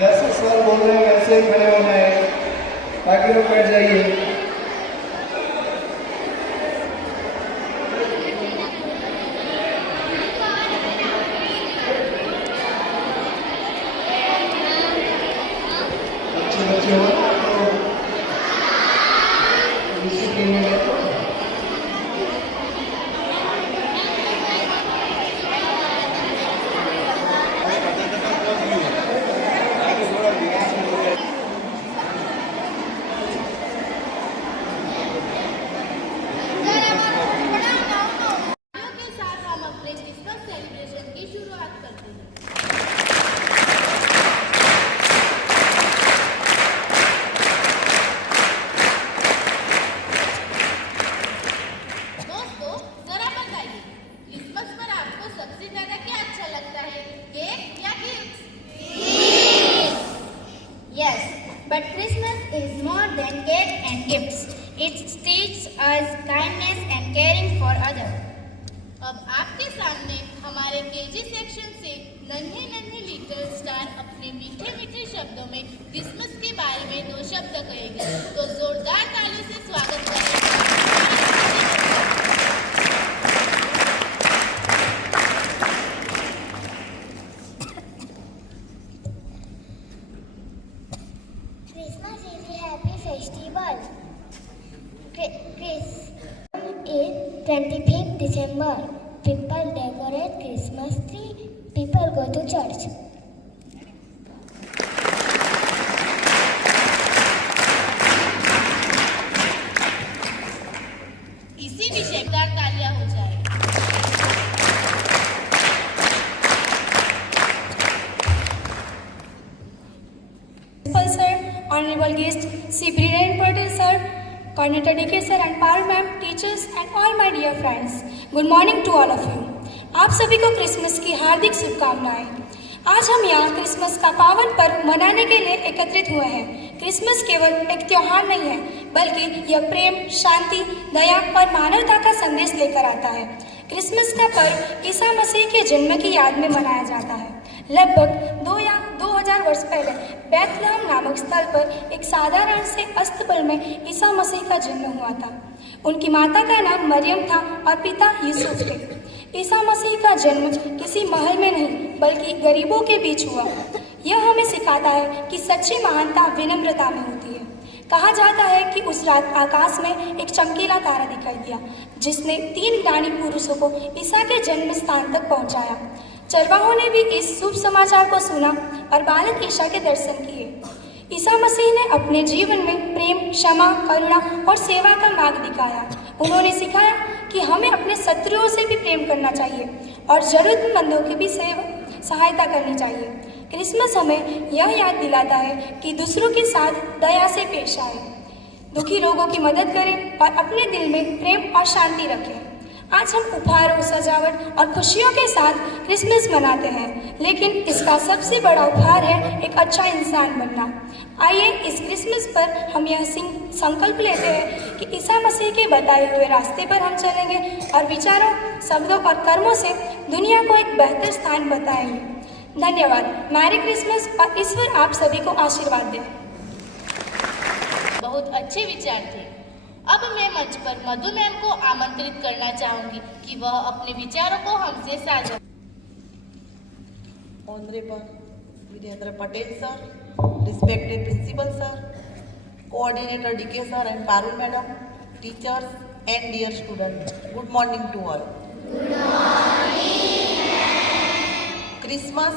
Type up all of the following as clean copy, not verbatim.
जैसे सर बोल रहे हैं वैसे ही खड़े होना है, बाकी लोग बैठ जाइए। बच्चे हो डिसिप्लिन में But Christmas is more than cake and gifts. It teaches us kindness and caring for others. अब आपके सामने हमारे केजी सेक्शन से नन्हे नन्हे लिटिल स्टार अपने मीठे मीठे शब्दों में क्रिसमस के बारे में 2 शब्द कहेंगे, तो जोरदार ताली से स्वागत करेंगे। Christmas is a happy festival. In 25th December, people decorate Christmas tree. People go to church. इसी विषय पर तालियां हो जाए। Sir, honorable guest, Sri Brian Patel sir, coordinator DK sir and Parul ma'am, teachers and all my dear friends. Good morning to all of you. आप सभी को क्रिसमस की हार्दिक शुभकामनाएं। आज हम यहाँ क्रिसमस का पावन पर्व मनाने के लिए एकत्रित हुए हैं। क्रिसमस केवल एक त्योहार नहीं है, बल्कि यह प्रेम, शांति, दया और मानवता का संदेश लेकर आता है। क्रिसमस का पर्व ईसा मसीह के जन्म की याद में मनाया जाता है। लगभग 2 या 2000 वर्ष पहले बैथलहम नामक स्थल पर एक साधारण से अस्तबल में ईसा मसीह का जन्म हुआ था। उनकी माता का नाम मरियम था और पिता यूसुफ थे। ईसा मसीह का जन्म किसी महल में नहीं, बल्कि गरीबों के बीच हुआ। यह हमें सिखाता है कि सच्ची महानता विनम्रता में होती है। कहा जाता है कि उस रात आकाश में एक चमकीला तारा दिखाई दिया, जिसने 3 ज्ञानी पुरुषों को ईसा के जन्म स्थान तक पहुंचाया। चरवाहों ने भी इस शुभ समाचार को सुना और बालक ईसा के दर्शन किए। ईसा मसीह ने अपने जीवन में प्रेम, क्षमा, करुणा और सेवा का मार्ग दिखाया। उन्होंने सिखाया कि हमें अपने शत्रुओं से भी प्रेम करना चाहिए और जरूरतमंदों की भी सहायता करनी चाहिए। क्रिसमस हमें यह याद दिलाता है कि दूसरों के साथ दया से पेश आए, दुखी लोगों की मदद करें और अपने दिल में प्रेम और शांति रखें। आज हम उपहारों, सजावट और खुशियों के साथ क्रिसमस मनाते हैं, लेकिन इसका सबसे बड़ा उपहार है एक अच्छा इंसान बनना। आइए इस क्रिसमस पर हम यह संकल्प लेते हैं कि ईसा मसीह के बताए हुए रास्ते पर हम चलेंगे और विचारों, शब्दों और कर्मों से दुनिया को एक बेहतर स्थान बताएंगे। धन्यवाद। मैरी क्रिसमस और ईश्वर आप सभी को आशीर्वाद दे। बहुत अच्छे विचार थे। अब मैं मंच पर मधु मैम को आमंत्रित करना चाहूंगी कि वह अपने विचारों को हमसे साझा। Honourable Virendra Patel sir, respected principal sir, coordinator DK sir and Parul madam, teachers and dear student, good morning to all. Christmas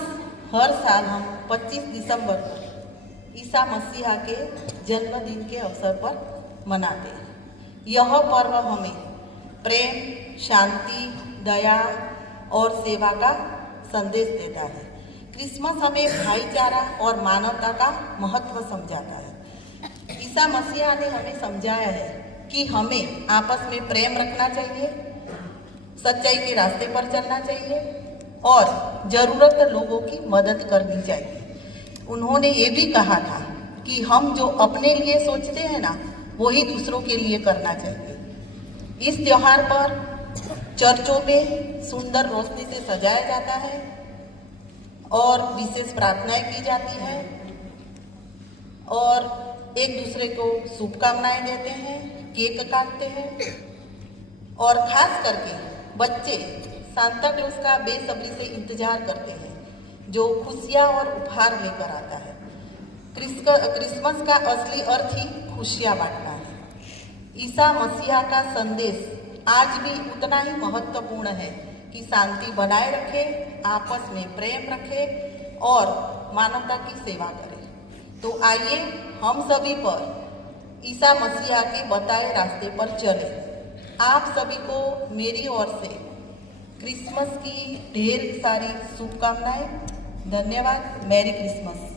हर साल हम 25 दिसंबर को ईसा मसीहा के जन्मदिन के अवसर पर मनाते हैं। यह पर्व हमें प्रेम, शांति, दया और सेवा का संदेश देता है। क्रिसमस हमें भाईचारा और मानवता का महत्व समझाता है। ईसा मसीहा ने हमें समझाया है कि हमें आपस में प्रेम रखना चाहिए, सच्चाई के रास्ते पर चलना चाहिए और ज़रूरत लोगों की मदद करनी चाहिए। उन्होंने ये भी कहा था कि हम जो अपने लिए सोचते हैं ना, वही दूसरों के लिए करना चाहिए। इस त्योहार पर चर्चों में सुंदर रोशनी से सजाया जाता है और विशेष प्रार्थनाएं की जाती है और एक दूसरे को शुभकामनाएं देते हैं, केक काटते हैं और खास करके बच्चे सांता क्लॉज का बेसब्री से इंतजार करते हैं जो खुशियाँ और उपहार लेकर आता है। क्रिसमस का असली अर्थ ही खुशियाँ बांटना है। ईसा मसीहा का संदेश आज भी उतना ही महत्वपूर्ण है कि शांति बनाए रखे, आपस में प्रेम रखे और मानवता की सेवा करें। तो आइए हम सभी पर ईसा मसीहा के बताए रास्ते पर चले। आप सभी को मेरी ओर से क्रिसमस की ढेर सारी शुभकामनाएं। धन्यवाद। Merry Christmas.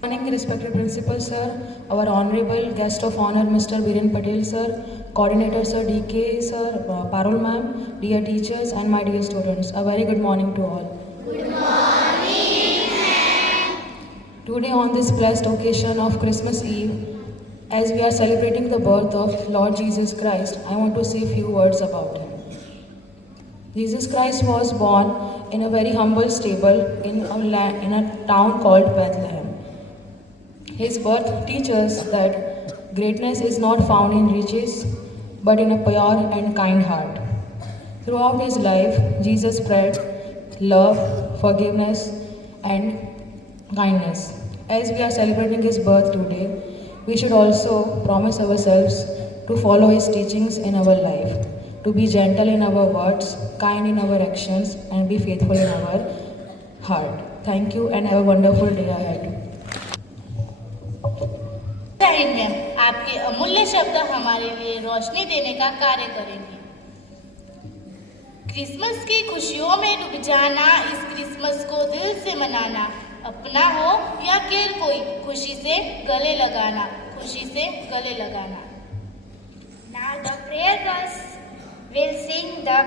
Good morning, respected principal sir, our honorable guest of honor Mr. Viren Patel sir, coordinator sir DK sir, Parul ma'am, dear teachers and my dear students, a very good morning to all. Good morning. Today on this blessed occasion of Christmas Eve, as we are celebrating the birth of Lord Jesus Christ, I want to say a few words about him. Jesus Christ was born in a very humble stable in a town called Bethlehem. His birth teaches that greatness is not found in riches, but in a pure and kind heart. Throughout his life, Jesus spread love, forgiveness, and kindness. As we are celebrating his birth today, we should also promise ourselves to follow his teachings in our life, to be gentle in our words, kind in our actions, and be faithful in our heart. Thank you and have a wonderful day ahead. Shahid मैम, आपके अमूल्य शब्द हमारे लिए रोशनी देने का कार्य करेंगे। क्रिसमस की खुशियों में डूब जाना, इस क्रिसमस को दिल से मनाना, अपना हो या गैर कोई, खुशी से गले लगाना, खुशी से गले लगाना। Now the prayer girls will sing the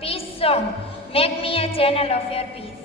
peace song. Make me a channel of your peace.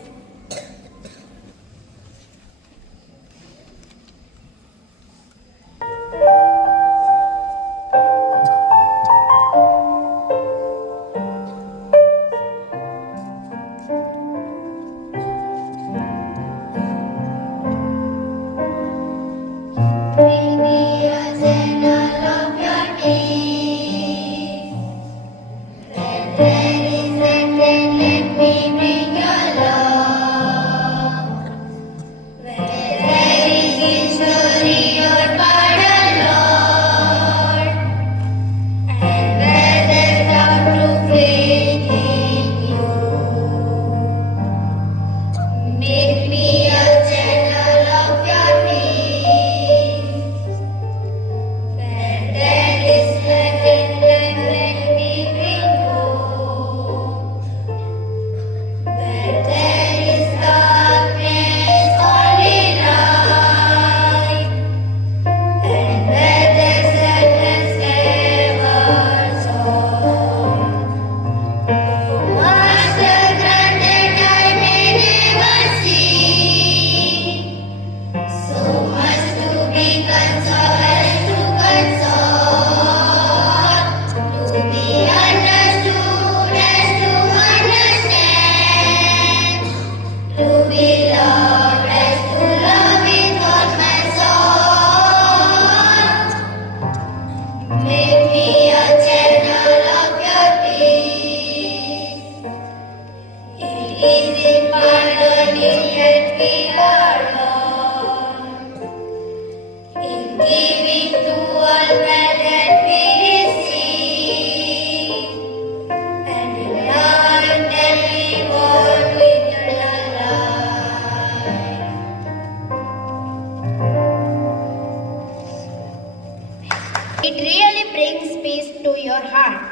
It really brings peace to your heart.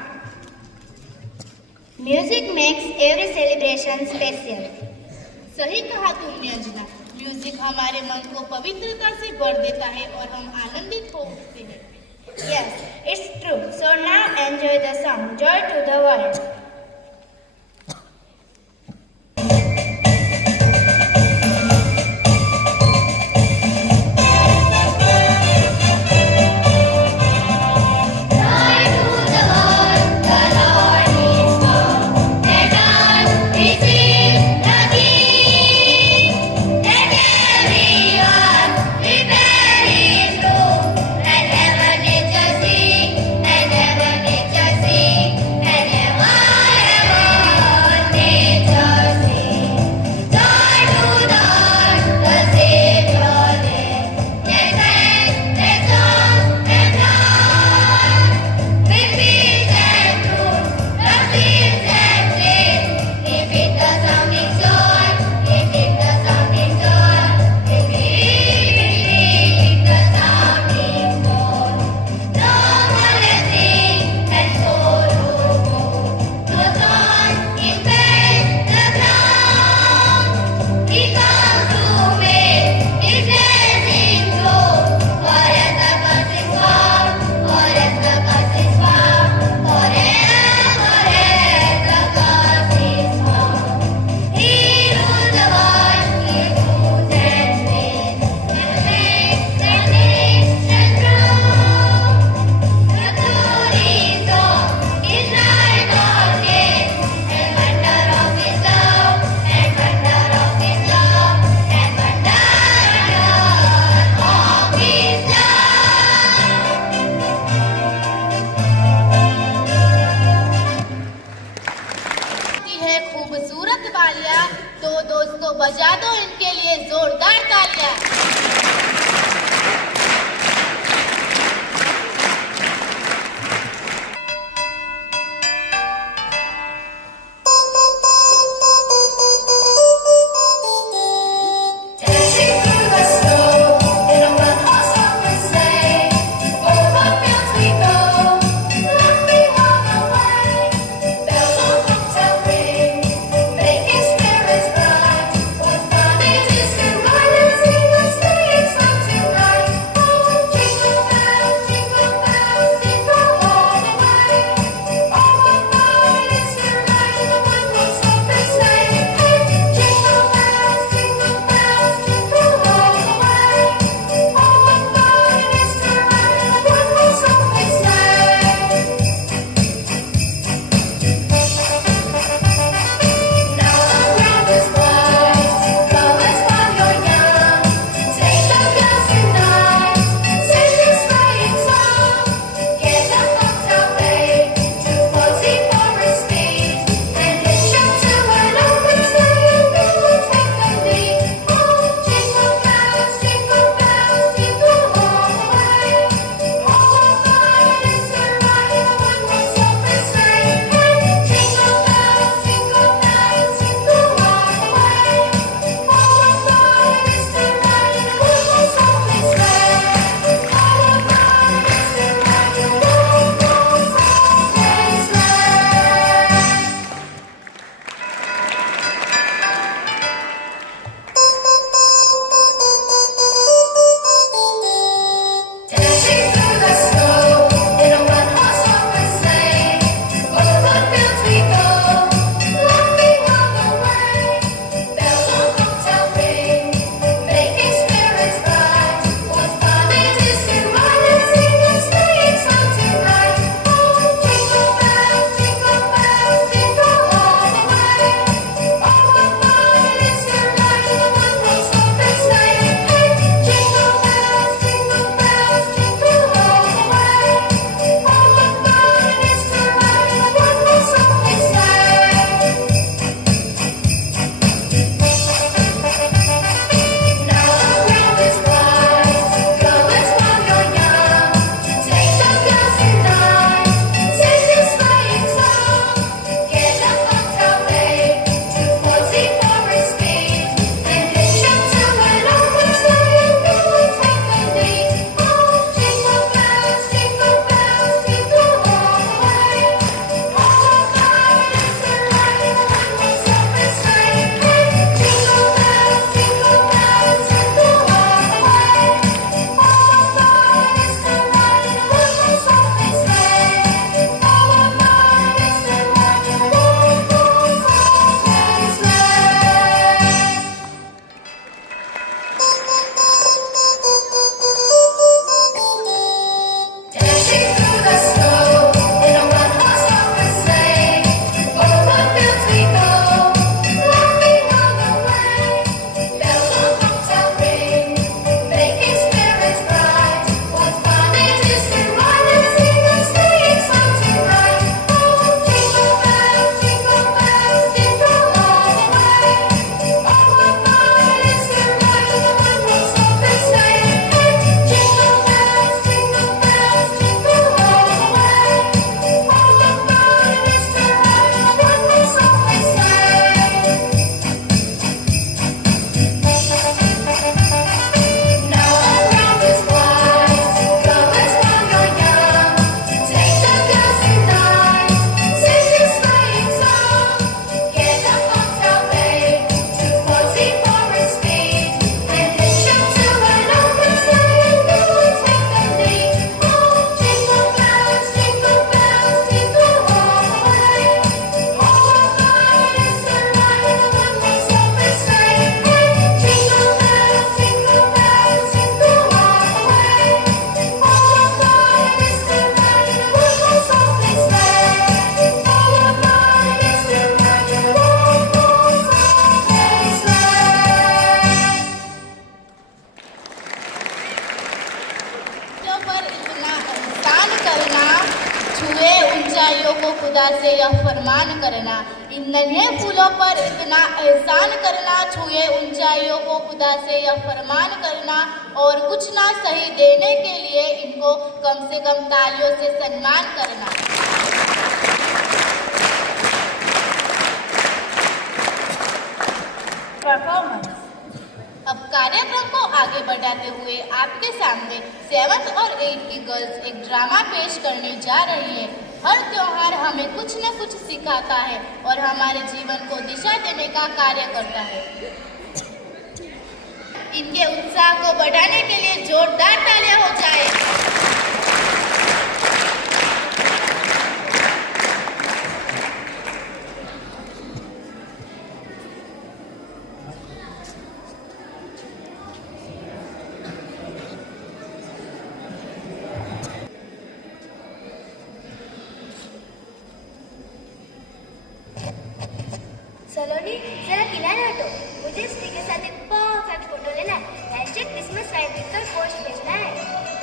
Music makes every celebration special. सही कहा तुमने अंजना, म्यूजिक हमारे मन को पवित्रता से भर देता है और हम आनंदित हो उठते हैं। Yes, it's true. So now enjoy the song, Joy to the World. फूलों पर इतना एहसान करना, छुए ऊंचाइयों को खुदा से यह फरमान करना। इन नन्हे फूलों पर इतना एहसान करना, छुए ऊंचाइयों को खुदा से यह फरमान करना, और कुछ ना सही देने के लिए इनको कम से कम तालियों से सम्मान करना। परफॉर्मेंस। अब कार्यक्रम को आगे बढ़ाते हुए आपके सामने 7th और 8th की गर्ल्स एक ड्रामा पेश करने जा रही है। हर त्योहार हमें कुछ न कुछ सिखाता है और हमारे जीवन को दिशा देने का कार्य करता है। इनके उत्साह को बढ़ाने के लिए जोरदार तालियां हो जाए। सलोनी, जरा किनारे हटो। मुझे स्त्री के साथ एक परफेक्ट फोटो लेना है। #Christmas vibe लिखकर पोस्ट भेजना है।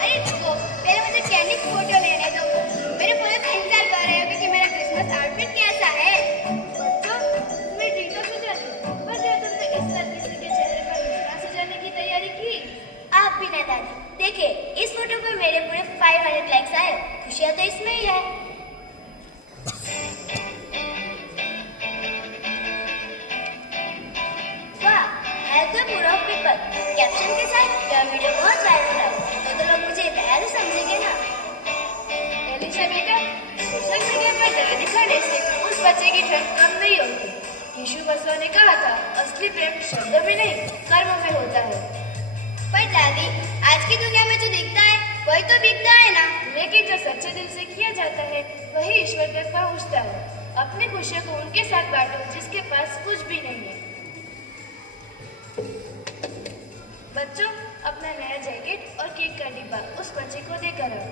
अरे रुको, पहले मुझे कैंडिड फोटो लेने दो। मेरे फोटो का इंतजार कर रहे हो कि मेरा क्रिसमस आउटफिट कैसा है। बच्चों, मैं ठीक तो सजा दी, पर क्या तुमने इस साल किसी के चेहरे पर मुस्कान सजाने की तैयारी की? आप भी ना दादी। देखिए, इस फोटो पर मेरे पूरे 500 लाइक्स आए। खुशियाँ तो इसमें ही है। कैप्शन के साथ यह वीडियो बहुत वायरल है, तो लोग मुझे दयालु समझेंगे ना। एलिशा बेटा, सोशल मीडिया पर दया दिखाने से उस बच्चे की ठंड कम नहीं होती। यीशु मसीह ने कहा था, असली प्रेम शब्दों में नहीं, कर्मों में होता है। पर दादी, आज की दुनिया में जो दिखता है वही तो बिकता है ना। लेकिन जो सच्चे दिल से किया जाता है वही ईश्वर तक पहुँचता है। अपनी खुशियों को उनके साथ बांटो जिसके पास कुछ भी नहीं है। बच्चों, अपना नया जैकेट और केक का डिब्बा उस बच्चे को देकर आओ।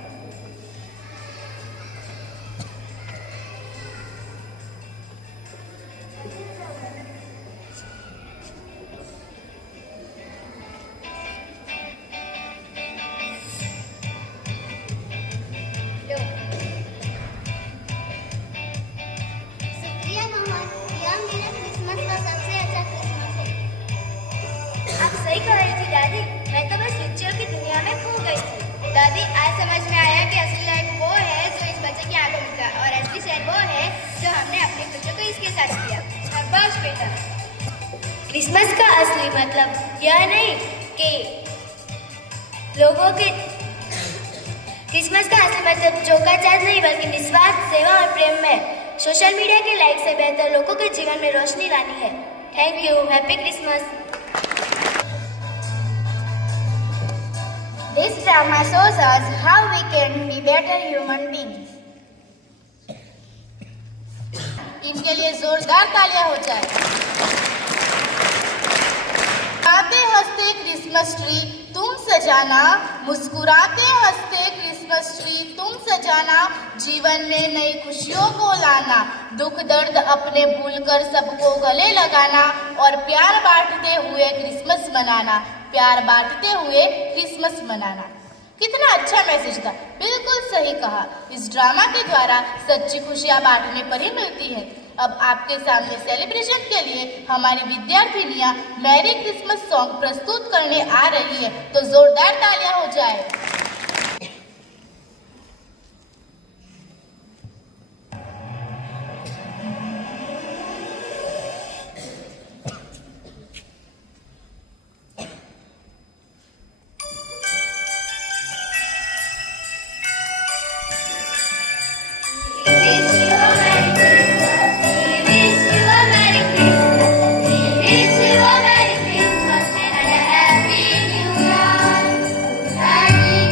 शुक्रिया मामा, यह मेरा क्रिसमस का सबसे अच्छा क्रिसमस है। आप सही कह रही थी दादी, मैं तो बस पिक्चर की दुनिया में खो गई थी। दादी, आज समझ में आया कि असली लाइफ वो है जो इस बच्चे की आंखों में था, और असली शेर वो है जो हमने अपनी खुशियों को इसके साथ किया। शाबाश बेटा। क्रिसमस का असली मतलब यह नहीं कि लोगों के क्रिसमस का असली मतलब चौका चाँद नहीं, बल्कि निस्वार्थ सेवा और प्रेम में सोशल मीडिया के लाइक से बेहतर लोगों के जीवन में रोशनी लानी है। Thank you. Happy Christmas. This drama shows us how we can be better human beings. इनके लिए जोरदार तालियां हो जाए। गाते हंसते क्रिसमस ट्री तुम सजाना, मुस्कुराते हंसते क्रिसमस ट्री तुम सजाना, जीवन में नई खुशियों को लाना, दुख दर्द अपने भूलकर सबको गले लगाना, और प्यार बांटते हुए क्रिसमस मनाना, प्यार बांटते हुए क्रिसमस मनाना। कितना अच्छा मैसेज था, बिल्कुल सही कहा। इस ड्रामा के द्वारा सच्ची खुशियां बांटने पर ही मिलती है। अब आपके सामने सेलिब्रेशन के लिए हमारी विद्यार्थिनियां मैरी क्रिसमस सॉन्ग प्रस्तुत करने आ रही है, तो जोरदार तालियां हो जाए। Happy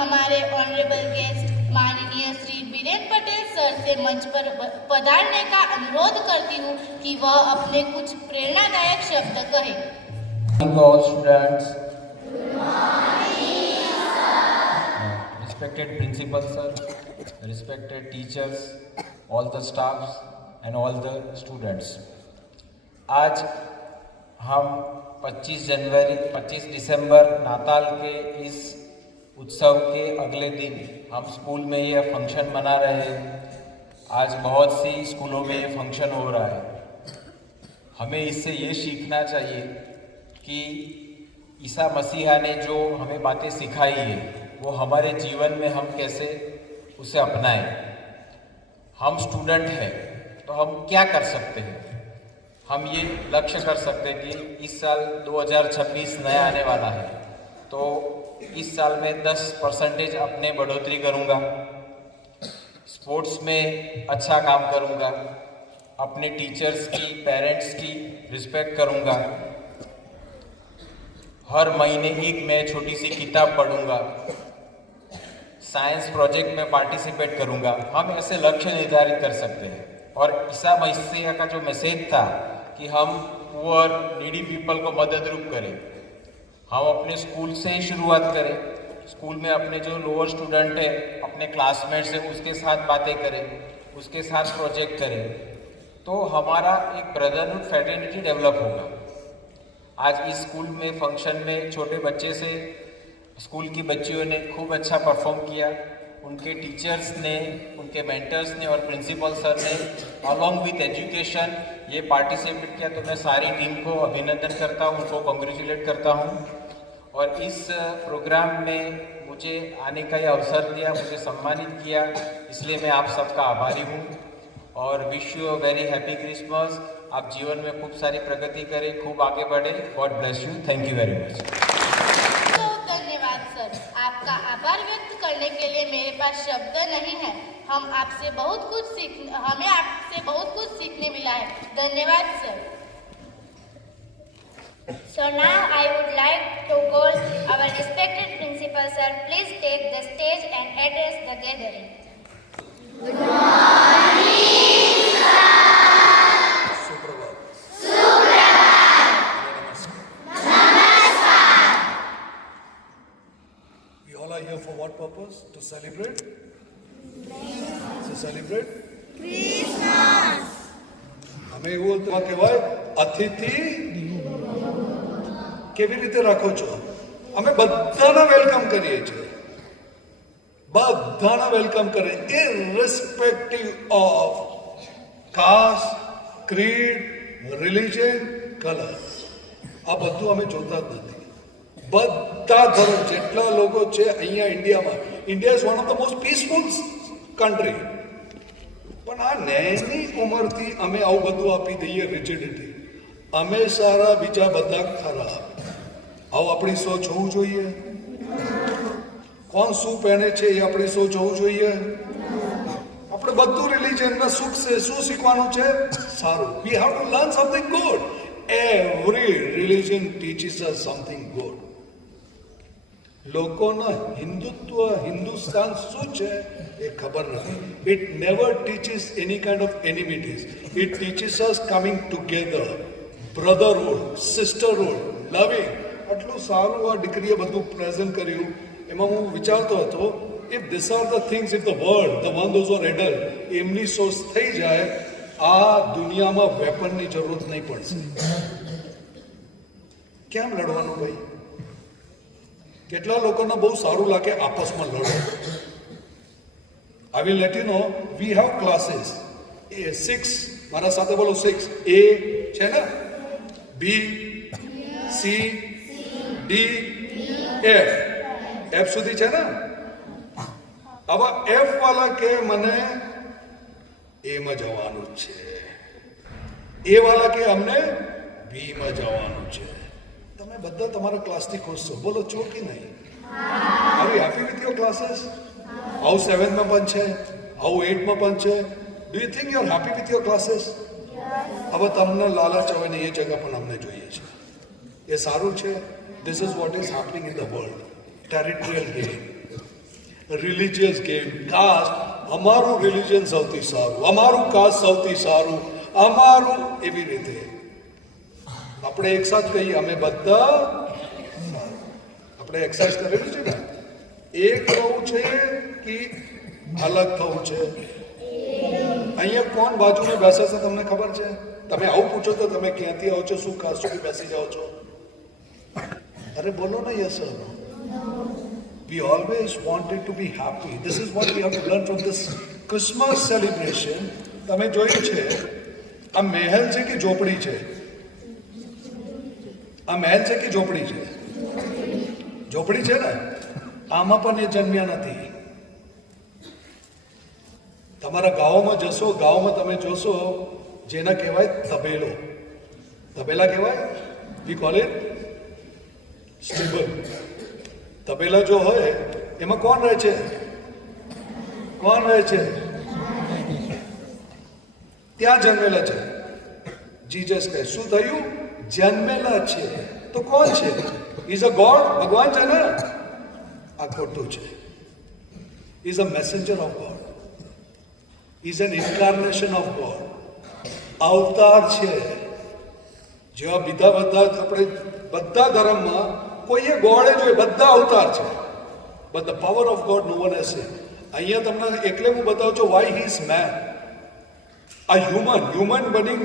हमारे ऑनरेबल गेस्ट माननीय श्री बीरेन पटेल सर से मंच पर पधारने का अनुरोध करती हूँ कि वह अपने कुछ प्रेरणादायक शब्द कहें। All students. Respected principal sir, respected teachers, all the staffs and all the students. आज हम 25 दिसंबर नाताल के इस उत्सव के अगले दिन हम स्कूल में ये फंक्शन मना रहे हैं। आज बहुत सी स्कूलों में ये फंक्शन हो रहा है। हमें इससे ये सीखना चाहिए कि ईसा मसीहा ने जो हमें बातें सिखाई है वो हमारे जीवन में हम कैसे उसे अपनाएं। हम स्टूडेंट हैं तो हम क्या कर सकते हैं? हम ये लक्ष्य कर सकते हैं कि इस साल 2026 नया आने वाला है, तो इस साल में 10% अपने बढ़ोतरी करूँगा, स्पोर्ट्स में अच्छा काम करूँगा, अपने टीचर्स की, पेरेंट्स की रिस्पेक्ट करूँगा, हर महीने एक मैं छोटी सी किताब पढ़ूँगा, साइंस प्रोजेक्ट में पार्टिसिपेट करूँगा। हम ऐसे लक्ष्य निर्धारित कर सकते हैं। और ईसा मसीह का जो मैसेज था कि हम पुअर नीडी पीपल को मदद रूप करें, हम अपने स्कूल से ही शुरुआत करें। स्कूल में अपने जो लोअर स्टूडेंट है, अपने क्लासमेट्स है, उसके साथ बातें करें, उसके साथ प्रोजेक्ट करें, तो हमारा एक ब्रदरहुड फ्रेटर्निटी डेवलप होगा। आज इस स्कूल में फंक्शन में छोटे बच्चे से स्कूल की बच्चियों ने खूब अच्छा परफॉर्म किया। उनके टीचर्स ने, उनके मेंटर्स ने और प्रिंसिपल सर ने अलॉन्ग विथ एजुकेशन ये पार्टिसिपेट किया। तो मैं सारी टीम को अभिनंदन करता हूँ, उनको कॉन्ग्रेचुलेट करता हूँ। और इस प्रोग्राम में मुझे आने का ये अवसर दिया, मुझे सम्मानित किया, इसलिए मैं आप सबका आभारी हूँ। और wish you a very happy Christmas. आप जीवन में खूब सारी प्रगति करें, खूब आगे बढ़े। God bless you. Thank you very much. धन्यवाद सर। आपका आभार व्यक्त करने के लिए मेरे पास शब्द नहीं है। हमें आपसे बहुत कुछ सीखने मिला है। धन्यवाद sir. So now I would like to call our respected principal sir. Please take the stage and address the gathering. Good morning, sir. We all are here for what purpose? To celebrate? To celebrate? Christmas. हमें એવું કહેવાય અતિથિ કેવી રીતે રાખો છો? અમે બધાને વેલકમ કરીએ છીએ, બધાને વેલકમ કરે, irrespective of caste, creed, religion, color. આ બધું અમે જોતા જ નથી. બધા ધર્મ જેટલા લોકો છે અહીંયા ઇન્ડિયામાં, India is one of the most peaceful country. પણ આ નાની ઉંમરથી અમે આવું બધું આપી દઈએ, રિજિડિટી. અમે સારા, બીજા બધા ખરાબ. આવું આપણી સોચ હોવું જોઈએ. કોણ શું પહેરે છે એ આપણી સોચ હોવું જોઈએ. આપણે બધું રિલિજનમાં સુખ છે, શું શીખવાનું છે? સારું. We have to learn something good. Every religion teaches us something good. લોકોના હિન્દુત્વ, હિન્દુસ્તાન શું છે એ ખબર નથી. It never teaches any kind of enmities. It teaches us coming together, brotherhood, sisterhood, loving. આટલું સારું આ દીકરીએ બધું પ્રેઝન્ટ કર્યું. એમાં હું વિચારતો હતો, if this are the things, if the world, the one those are adult, એમની સોચ થઈ જાય, આ દુનિયામાં વેપનની જરૂરત નહીં પડશે. કેમ લડવાનું ભાઈ? કેટલા લોકોને બહુ સારું લાગે આપસમાં લડો. I will let you know, we have classes 6, મારા સાથે બોલો 6. A છે ને, B, C, D, F સુધી છે ને. હવે F વાળા કે મને A માં જવાનું છે, A વાળા કે અમને B માં જવાનું છે. તમે બધા તમારા ક્લાસથી ખુશ છો? બોલો છો કે નહીં? Are you happy with your classes? આવું 7માં પણ છે, આવું 8માં પણ છે. Do you think you are happy with your classes? હવે તમને લાલચ આવે ને એ જગ્યા પણ અમને જોઈએ છે. એ સારું છે. This is what is happening in the world. Territorial game. Religious game. Caste, અમારું રિલિજન સૌથી સારું, અમારું કાસ્ટ સૌથી સારું, અમારું એવી રીતે આપણે એક સાથ કહીએ અમે બધા. આપણે એક્સરસાઇઝ કરેલું છે ને, એક થવું છે કે અલગ થવું છે. અહીંયા કોણ બાજુમાં બેસે છે તમને ખબર છે? તમે આવું પૂછો તો તમે ક્યાંથી આવો છો, શું કાસ્ટ સુધી બેસી જાઓ છો? અરે બોલો ને yes sir. We always wanted to be happy. This is what we have to learn from this Christmas celebration. તમે જોયું છે આ મહેલ છે કે ઝોપડી છે? આ મહેલ છે કે ઝોપડી છે? ઝોપડી છે ને. આમાં પણ એ જન્મ્યા નથી. તમારા ગામમાં જશો, ગામમાં તમે જોશો જેના કહેવાય તબેલો. તબેલા કહેવાય. We call it stable. તબેલા જો હોય એમાં કોણ રહે છે? કોણ રહે છે? ત્યાં જન્મેલા છે. જીસસ કહે શું થયું? જન્મેલા છે. તો કોણ છે? Is a god. ભગવાન છે ને? આ ખોટું છે. Is a messenger of God. Is an incarnation of God. અવતાર છે. જેવા બીજા બધા આપણે બધા ધર્મમાં કોઈએ ગોળે જોઈએ, બધા અવતાર છે. But the power of God no one has seen. અહીંયા તમને એટલે હું બતાવું છું વાય હી ઇઝ મેન. આ હ્યુમન બની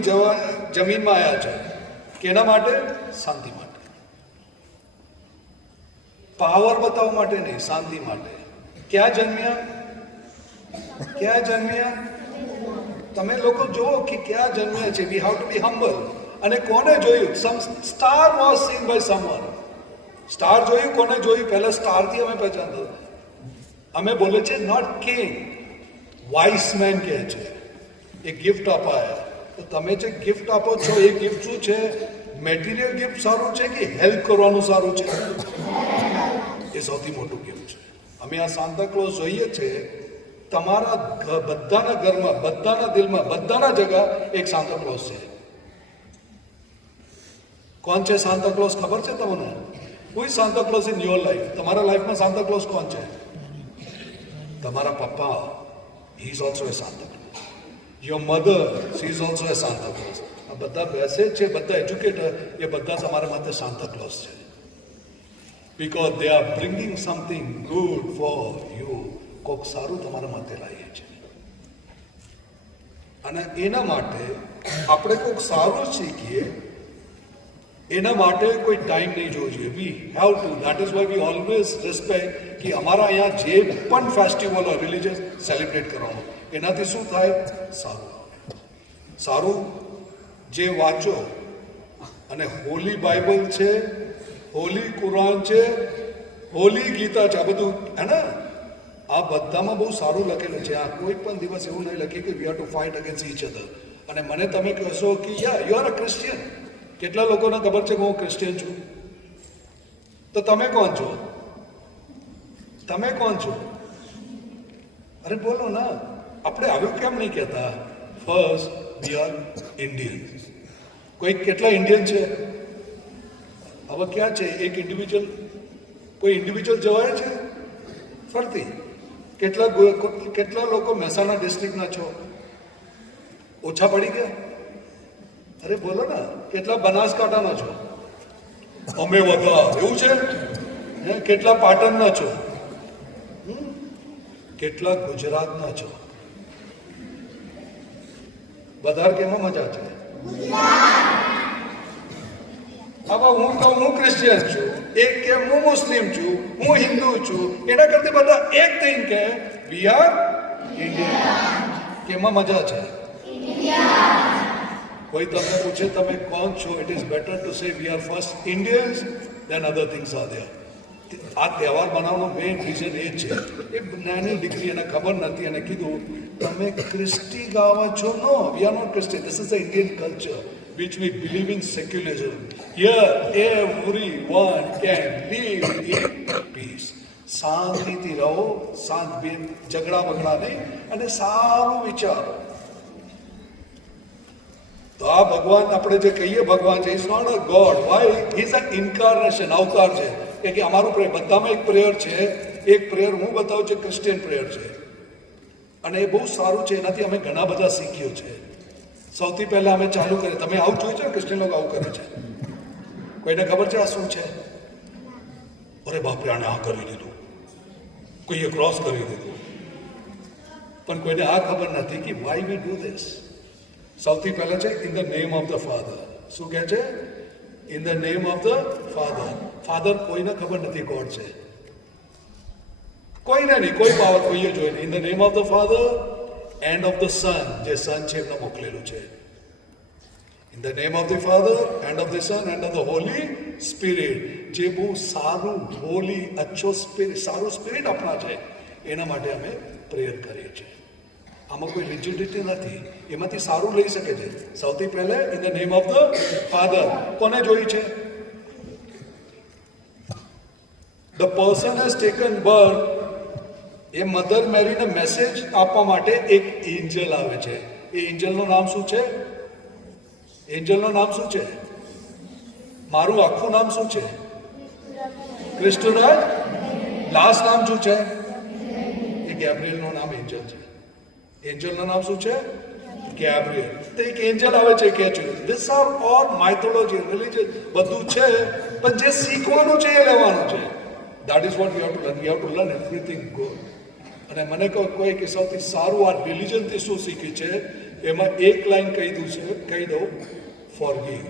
જમીનમાં આવ્યા છે. કેના માટે? શાંતિ માટે. પાવર બતાવવા માટે નહીં, શાંતિ માટે. ક્યાં જન્મ્યા? ક્યાં જન્મ્યા? તમે લોકો જુઓ કે ક્યાં જન્મ્યા છે. We have to be humble. અને કોને જોયું? Some star was seen by someone. Star જોયું? કોને જોયું? પહેલા સ્ટારથી અમે પહેચાનતા. અમે બોલે છે નોટ કિંગ, વાઇસ મેન કહે છે. એ ગિફ્ટ અપાયા. તો તમે જે ગિફ્ટ આપો છો એ ગિફ્ટ શું છે? મેટિરિયલ ગિફ્ટ સારું છે કે હેલ્પ કરવાનું સારું છે? એ સૌથી મોટું ગિફ્ટ છે. અમે આ સાન્તા ક્લોઝ જોઈએ છે. તમારા બધાના ઘરમાં, બધાના દિલમાં, બધાના જગા એક સાન્તા ક્લોઝ છે. કોણ છે સાન્તા ક્લોઝ? ખબર છે તમને? કોઈ Santa Claus in your life? તમારા લાઈફમાં સાન્તા ક્લોઝ કોણ છે? તમારા પપ્પા. He is also a Santa Claus. Your mother, she is also a Santa Claus. આ બધા બેસે છે, બધા એજ્યુકેટર, એ બધા તમારા માટે સાન્તા ક્લોઝ છે. Because they are bringing something good for you. કોક સારું તમારા માટે લાવીએ છીએ. અને એના માટે આપણે કોક સારું શીખીએ. એના માટે કોઈ ટાઈમ નહીં જોવો જોઈએ. વી have two. That is why we always respect કે અમારા અહીંયા જે પણ ફેસ્ટિવલ હોય રિલિજિયસ સેલિબ્રેટ કરવાનું, એનાથી શું થાય? સારું. સારું જે વાંચો. અને હોલી બાઇબલ છે, હોલી કુરાન છે, હોલી ગીતા છે, આ બધું હે ને, આ બધામાં બહુ સારું લખેલું છે. આ કોઈ પણ દિવસ એવું નહીં લખ્યું કે વી have to fight against each other. અને મને તમે કહેશો કે યા યુ આર અ ક્રિશ્ચિયન. કેટલા લોકોને ખબર છે કે હું ક્રિશ્ચિયન છું? તો તમે કોણ છો? તમે કોણ છો? અરે બોલો ના. આપણે આવ્યું કેમ નહીં કહેતા? First we are Indians. કોઈ કેટલા ઇન્ડિયન છે? હવે ક્યાં છે? એક ઇન્ડિવિજ્યુઅલ. કોઈ ઇન્ડિવિજ્યુઅલ જવાય છે ફરતી? કેટલા લોકો મહેસાણા ડિસ્ટ્રિક્ટના છો? ઓછા પડી ગયા? અરે બોલો ને. કેટલા બનાસકાંઠાના છો? અમે બધા. એવું છે? કેટલા પાટણના છો? કેટલા ગુજરાતના છો? વધારે કેમાં મજા છે? હવે હું કહું હું ક્રિશ્ચિયન છું, એક કે હું મુસ્લિમ છું, હું હિન્દુ છું, એના કરતા બધા એક થઈને કે વી આર ઇન્ડિયન. કેમાં મજા છે? કોઈ તમને પૂછે તમે કોણ છો, it is better to say we are first Indians then other things are there. આ તહેવાર બનાવવાનો મેઇન રીઝન એ છે. એક નાની દીકરી એને ખબર નથી અને કીધું તમે ક્રિસ્ટી ગાવા છો? No, we are not Christian. This is the Indian culture which we believe in secularism. Here everyone can live in peace. શાંતિથી રહો, ઝઘડા બગડા નહીં, અને સારું વિચારો. તો આ ભગવાન આપણે જે કહીએ ભગવાન છે, is not a god. Why? Is a incarnation, અવતાર છે. કે અમારું પ્રેયર બધામાં એક પ્રેયર છે એક પ્રેયર હું બતાવું છું, ક્રિશ્ચિયન પ્રેયર છે અને એ બહુ સારું છે. એનાથી અમે ઘણા બધા શીખ્યું છે. સૌથી પહેલાં અમે ચાલુ કરીએ, તમે આવું જોયું છે, ક્રિશ્ચિયન લોકો આવું કરે છે. કોઈને ખબર છે આ શું છે? અરે બાપરે, આને આ કરી દીધું, કોઈએ ક્રોસ કરી દીધું. પણ કોઈને આ ખબર નથી કે વાય વી ડુ ધીસ. સૌથી પહેલાં છે in the name of the father. શું કહે છે? In the name of the father. Father કોઈને ખબર નથી કોણ છે, કોઈને નહીં, કોઈ પાવર કોઈએ જોઈ નહીં. In the name of the father end of the sun, જે સન છે એમને મોકલેલું છે. In the name of the father end of the sun end of the Holi સ્પિરિટ. જે બહુ સારું, હોલી, અચ્છો સ્પિરિટ, સારું સ્પિરિટ આપણા છે, એના માટે અમે પ્રેયર કરીએ છીએ. આમાં કોઈ રિજિડિટી નથી, એમાંથી સારું લઈ શકે છે. સૌથી પહેલા in the name of the Father. કોને જોઈ છે? The person has taken birth. એ મધર મેરીને મેસેજ આપવા માટે એક એન્જલ આવે છે. એ એન્જલનું નામ શું છે? એન્જલનું નામ શું છે? મારું આખું નામ શું છે? ક્રિસ્ટોરાજ. લાસ્ટ નામ શું છે? એ ગેબ્રિયલનું નામ એન્જલ છે. એન્જલનું નામ શું છે? ગેબ્રિયલ. તો એક એન્જલ આવે છે કે છે this are all mythology, religion, બધું છે, પણ જે શીખવાનું છે એ લેવાનું છે. That is what we have to learn. V have to learn everything good. અને મને કોઈ કે સૌથી સારું આ રિલિજનથી શું શીખી છે, એમાં એક લાઈન કહી દઉં, ફોરગીવ,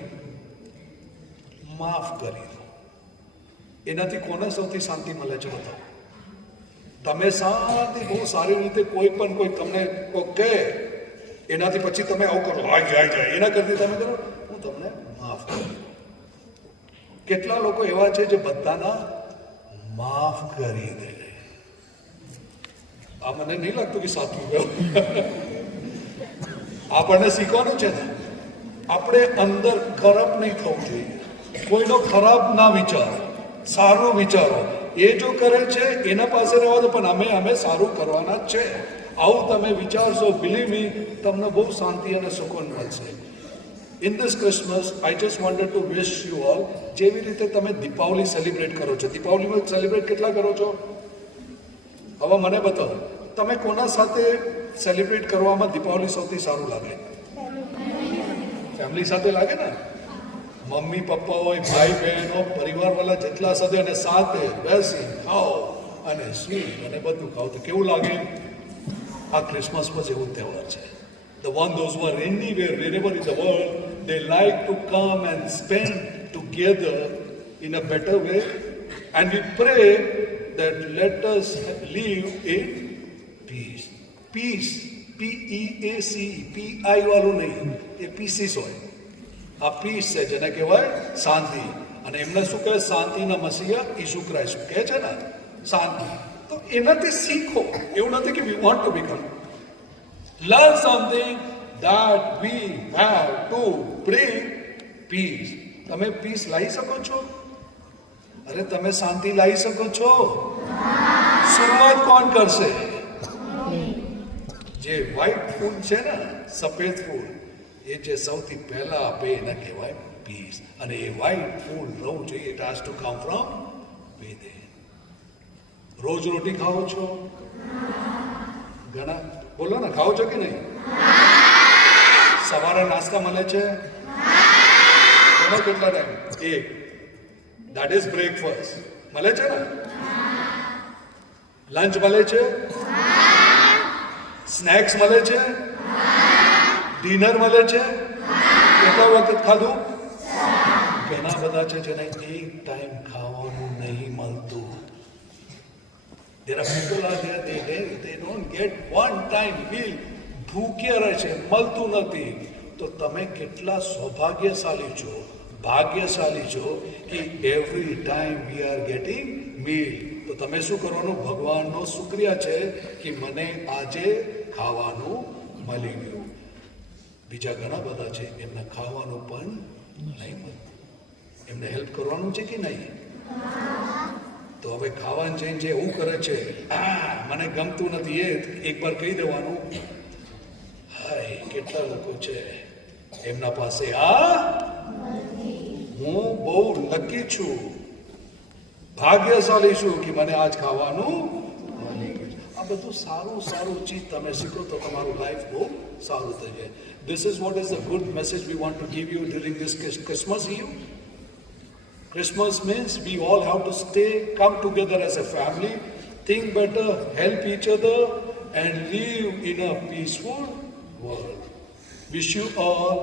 માફ કરી દો. એનાથી કોને સૌથી શાંતિ મળે છે? બતાવો. તમે શાંતિ બહુ સારી રીતે કોઈ તમને કહે, એનાથી પછી તમે આવું કરો, જાય એના કરતી તમે કરો, હું તમને માફ કરું. કેટલા લોકો એવા છે જે બધાના માફ કરી દે? આ મને નહીં લાગતું કે સાચું ગયું. આપણને શીખવાનું છે ને, આપણે અંદર ખરાબ નહીં થવું જોઈએ. કોઈનો ખરાબ ના વિચારો, સારું વિચારો. એ જો કરે છે એના પાસે રહેવા દો, પણ અમે સારું કરવાના જ છે. આવું તમે વિચારશો, બિલીવ મી, તમને બહુ શાંતિ અને સુકૂન મળશે. In this Christmas I just wanted to wish you all. જેવી રીતે તમે દીપાવલી સેલિબ્રેટ કરો છો, દીપાવલીમાં સેલિબ્રેટ કેટલા કરો છો? હવે મને બતાવો, તમે કોના સાથે સેલિબ્રેટ કરવામાં દીપાવલી સૌથી સારું લાગે? ફેમિલી સાથે લાગે ને? મમ્મી પપ્પા હોય, ભાઈ બહેનો, પરિવારવાળા જેટલા સાથે, અને સાથે બેસી ખાઓ અને સ્વીટ અને બધું ખાઓ, તો કેવું લાગે? આ ક્રિસમસ પર જેવું તહેવાર છે. The one those who are anywhere, wherever in the world, they like to come and spend together in a better way. And we pray that let us live in peace. Peace, P-E-A-C-E, P-I વાળું નહીં, એ પીસીસ હોય. આ પીસ છે જેને કહેવાય શાંતિ. અને એમને શું કહે? શાંતિના મસીહા ઈસુ ક્રાઇસ્ટ કહે છે ને, શાંતિ. તો એનાથી શીખો. એવું નથી કે we want to become. Learn something that we have to bring peace. તમે પીસ લાવી શકો છો? અરે તમે શાંતિ લાવી શકો છો? શરૂઆત કોણ કરશે? જે વ્હાઈટ ફૂલ છે ને, સફેદ ફૂલ, એ જે સૌથી પહેલા આપે એને કહેવાય પીસ. અને એ વ્હાઈટ ફૂલ રહું જોઈએ, it has to come from within. રોજ રોટી ખાઓ છો? ઘણા બોલો ને, ખાઓ છો કે નહીં? સવારે નાસ્તા મળે છે? કેટલા ટાઈમ? એક. That is breakfast. મળે છે ને? લંચ મળે છે? સ્નેક્સ મળે છે? ડિનર મળે છે? કેટલા વખત ખાધું? ઘણા બધા છે જેને એક ટાઈમ ખાવાનું નહીં મળતું. There are people out there, they don't get one time meal. ભૂખ્યા રહે છે, મળતું નથી. તો તમે કેટલા સૌભાગ્યશાળી છો, ભાગ્યશાળી છો કે every time we are getting meal. તો તમે શું કરવાનું? ભગવાનનો શુક્રિયા છે કે મને આજે ખાવાનું મળી ગયું. બીજા ઘણા બધા છે એમને ખાવાનું પણ નહીં મળતું. એમને હેલ્પ કરવાનું છે કે નહીં? તો હવે ખાવાનું જઈને જે એવું કરે છે, મને ગમતું નથી, એ એકવાર કહી દેવાનું. હાય, કેટલા લોકો છે એમના પાસે આ હું બહુ લકી છું. ભાગ્યશાળી છું કે મને આજ ખાવાનું મળી ગયું. આ બધું સારું સારું ચીજ તમે શીખો તો તમારું લાઈફ બહુ સારું થઈ જાય. This is what is the good message we want to give you during this Christmas Eve. Christmas means we all have to come together as a family, think better, help each other, and live in a peaceful world. Wish you all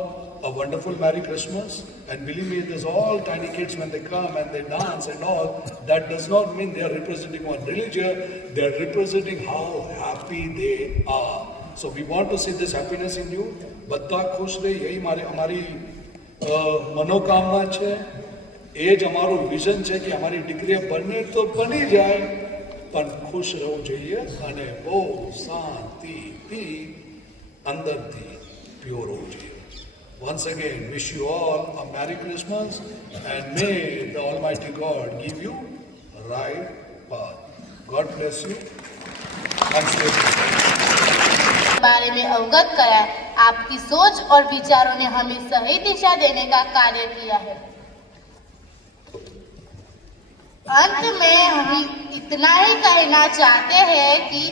a wonderful Merry Christmas. And believe me, there's all tiny kids when they come and they dance and all. That does not mean they are representing one religion. They are representing how happy they are. So we want to see this happiness in you. બધા ખુશ રહે એ અમારી મનોકામના છે. એ જ અમારું વિઝન છે કે અમારી દીકરીઓ બને તો બની જાય પણ ખુશ રહેવું જોઈએ અને બહુ શાંતિથી અંદરથી પ્યોર હોવું જોઈએ. Once again, wish you all a Merry Christmas and may the Almighty God give you a right path. God bless you and stay safe. बारे में अवगत कराया, आपकी सोच और विचारों ने हमें सही दिशा देने का कार्य किया है. अंत में हम इतना ही कहना चाहते हैं कि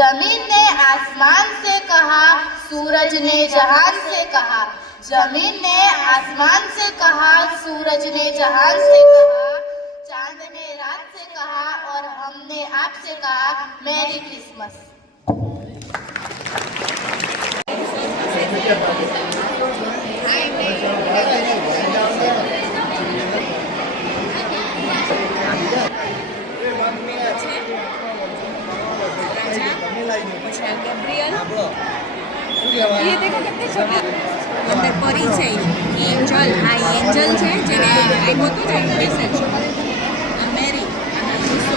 जमीन ने आसमान से कहा, सूरज ने जहान से कहा. जमीन ने आसमान से कहा, सूरज ने जहान से कहा, चांद ने रात से कहा और हमने आपसे कहा मैरी क्रिसमस. ये देखो कितने छोटे અંદર પરી છે એન્જલ. આ એન્જલ છે જેને આપ્યો હતો ને મેસેજ. મેરી અને ઈસુ.